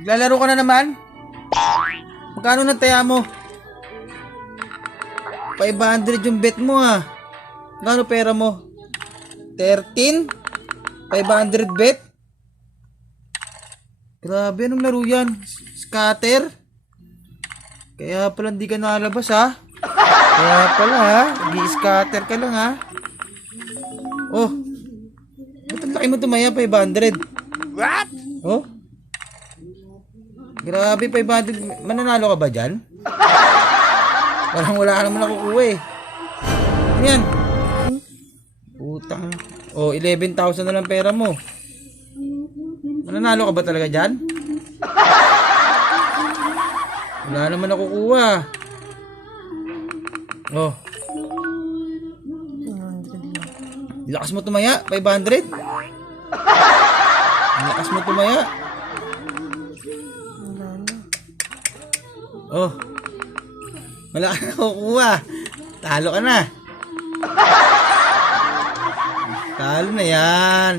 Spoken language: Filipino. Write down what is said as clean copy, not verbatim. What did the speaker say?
Naglalaro ka na naman? Magkano na taya mo? 500 yung bet mo ha. Magkano pera mo? 13? 500 bet? Grabe, anong laro yan? Scatter? Kaya pala hindi ka nalabas ha? Kaya pala ha? Nag-i-scatter ka lang ha? Oh, ba't ang laki mo tumaya? 500? What? Oh? Grabe, 500. Mananalo ka ba dyan? Parang wala ka naman nakukuha eh. Ano yan? Putang. Oh, 11,000 na lang pera mo. Mananalo ka ba talaga dyan? Wala naman nakukuha. Oh. Lakas mo tumaya, 500. Lakas mo tumaya. Oh. Wala ka nakukuha. Talo ka na. Talo na yan.